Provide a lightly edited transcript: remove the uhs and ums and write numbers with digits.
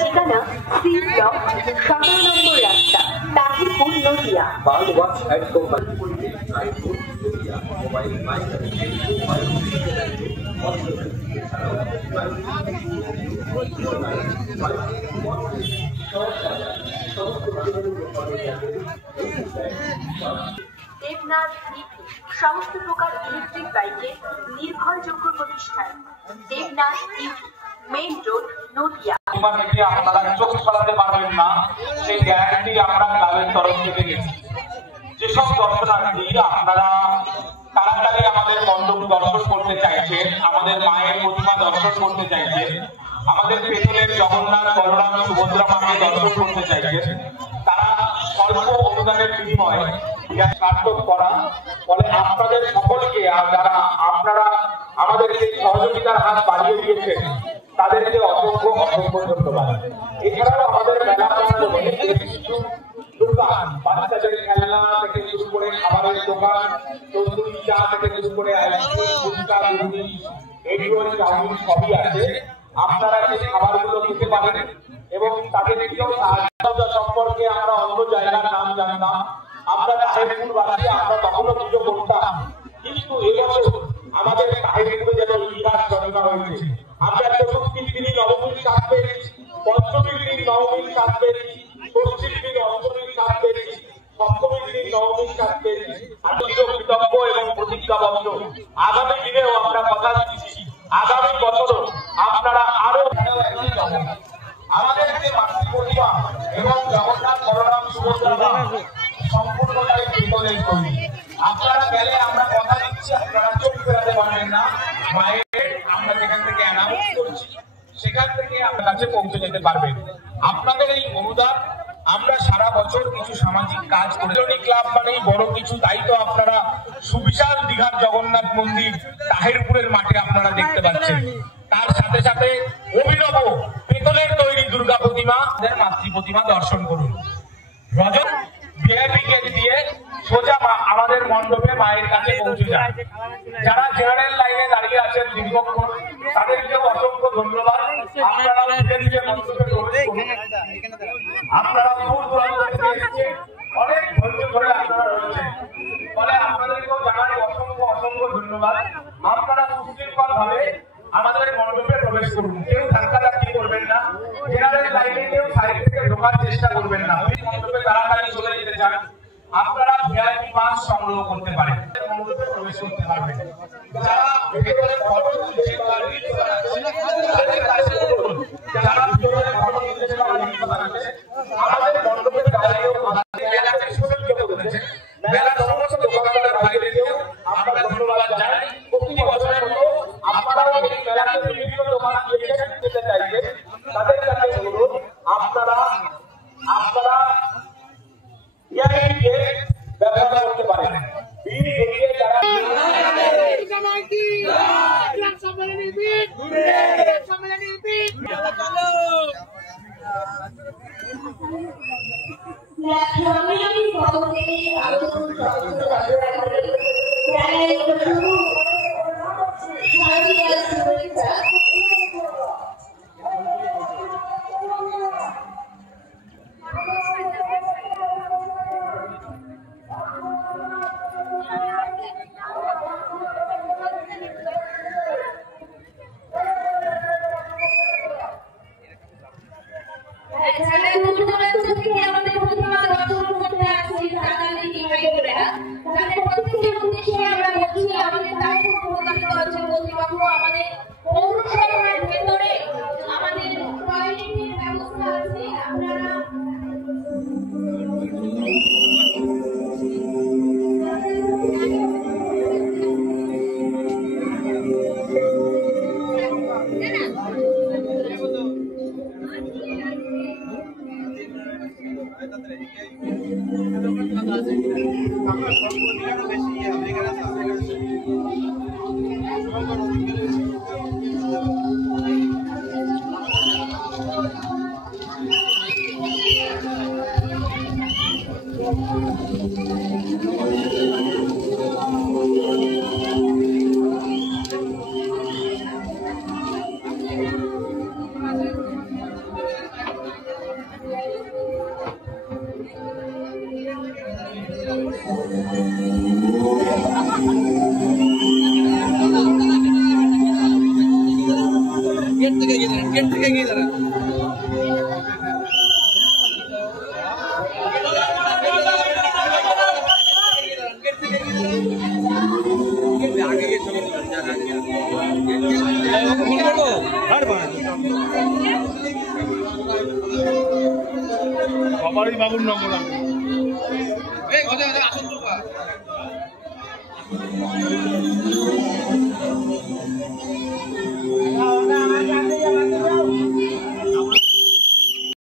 ঠিকানা C block 17 নম্বর রাস্তা Tahirpur Nadia. Debnath EV সমস্ত প্রকার ইলেকট্রিক বাইকের নির্ভরযোগ্য প্রতিষ্ঠান। Debnath EV, main road, Nadia. আপনারা চোখ ছড়াতে পারবেন না, সেই গ্যারান্টি আমরা ক্লাবের তরফ থেকে নিচ্ছি। যেসব দর্শনার্থী আপনারা তাড়াতাড়ি আমাদের মণ্ডপ দর্শন করতে চাইছেন, আমাদের মায়ের প্রতিমা দর্শন করতে চাইছেন, আমাদের পেছনের জগন্নাথ, বলরাম, সুভদ্রা মাকে দর্শন করতে চাইছেন, তারা স্বল্প অনুদানের বিনিময়ে সার্থক করা ফলে আপনাদের সকলকে, যারা আপনারা আমাদের সেই সহযোগিতার হাত বাড়িয়ে দিয়েছেন তাদেরকে অসংখ্য অসংখ্য ধন্যবাদ। এছাড়াও আমাদের মেলা কিছু দোকান, বাচ্চাদের খেলনা থেকে শুরু করে খাবারের দোকান, তন্দুরি চা থেকে শুরু করে ফুচকা, ঘুগনি, এগরোল, চাউমিন সবই আছে। আপনারা সেই খাবারগুলো খেতে পারেন এবং তাদেরকেও সাহায্য সম্পর্কে আমরা অন্য জায়গার নাম জানতাম, আমরা তাহিরপুরবাসী, আমরা তখনও পুজো করতাম, কিন্তু এবছর আমাদের তাহিরপুরে যেন ইতিহাস রচনা হয়েছে। আমরা চতুর্থীর দিনই নবমীর স্বাদ পেয়েছি, পঞ্চমীর দিন নবমীর স্বাদ পেয়েছি, ষষ্ঠীর দিন অষ্টমীর স্বাদ পেয়েছি, সপ্তমীর দিন নবমীর স্বাদ পেয়েছি। কৃতজ্ঞ এবং প্রতিজ্ঞাবদ্ধ আগামী দিনেও আমরা কথা দিচ্ছি, আগামী বছরও আপনারা আরো আমাদের যে মাতৃ প্রতিমা এবং জগন্নাথ, বলরাম, সুভদ্রা সম্পূর্ণটাই কীর্তনের তৈরি। আপনারা গেলে আমরা কথা দিচ্ছি, আপনারা চোখ ফেরাতে পারবেন না। মায়ের আমরা যেখান থেকে অ্যানাউন্স করছি সেখান থেকে আপনার কাছে পৌঁছে যেতে পারবেন। আপনাদের এই অনুদান আমরা সারা বছর কিছু সামাজিক কাজ করে ক্লাব মানেই বড় কিছু, তাই তো আপনারা সুবিশাল দীঘার জগন্নাথ মন্দির তাহিরপুরের মাঠে আপনারা দেখতে পাচ্ছেন। তার সাথে সাথে অভিনব পেতলের তৈরি দুর্গা প্রতিমা, মাতৃ প্রতিমা দর্শন করুন। রজত ভিআইপি গেট দিয়ে সোজা আমাদের মণ্ডপে মায়ের কাছে পৌঁছে যায়। যারা জেনারেল লাইনে দাঁড়িয়ে আছেন দীর্ঘক্ষণ, তাদেরকেও অসংখ্য ধন্যবাদ। আপনারা ধীরে ধীরে মণ্ডপে প্রবেশ করুন। আপনারা দূর দূরান্ত থেকে এসেছেন, অনেক ধৈর্য ধরে আপনারা রয়েছেন, ফলে আপনাদেরকেও জানাই অসংখ্য অসংখ্য ধন্যবাদ। আপনারা সুশৃঙ্খল ভাবে আমাদের মণ্ডপে প্রবেশ করুন, কেউ ধাক্কাধাক্কি করবেন না, জেনারেল লাইনে কেউ সাইড থেকে ঢোকার চেষ্টা করবেন না। মণ্ডপে তাড়াতাড়ি চলে যেতে চান, আপনারা ভিআইপি পাস সংগ্রহ করতে পারেন, মণ্ডপে প্রবেশ করতে পারবেন। যারা ভিতরে ফটো তুলছে বা রিলস বানাচ্ছে তাদের কাছে বলুন, যারা ভিতরে ফটো তুলছে বা রিলস বানাচ্ছে আমাদের মণ্ডপে দাঁড়িয়েও মেলাকে সুযোগ্য করেছে। মেলার সমস্ত দোকানদার ভাইদেরকেও আমরা ধন্যবাদ জানাই। প্রতি বছরের মতো আপনারাও এই মেলাতে বিভিন্ন দোকান দিয়েছেন, যেতে চাইছেন তাদের কাছে অনুরোধ, আপনারা ব্যবহার করতে পারেন। गेट থেকে গিয়ে দাঁড়ান সবারই বাবুর নম্বর আছে আসুন তো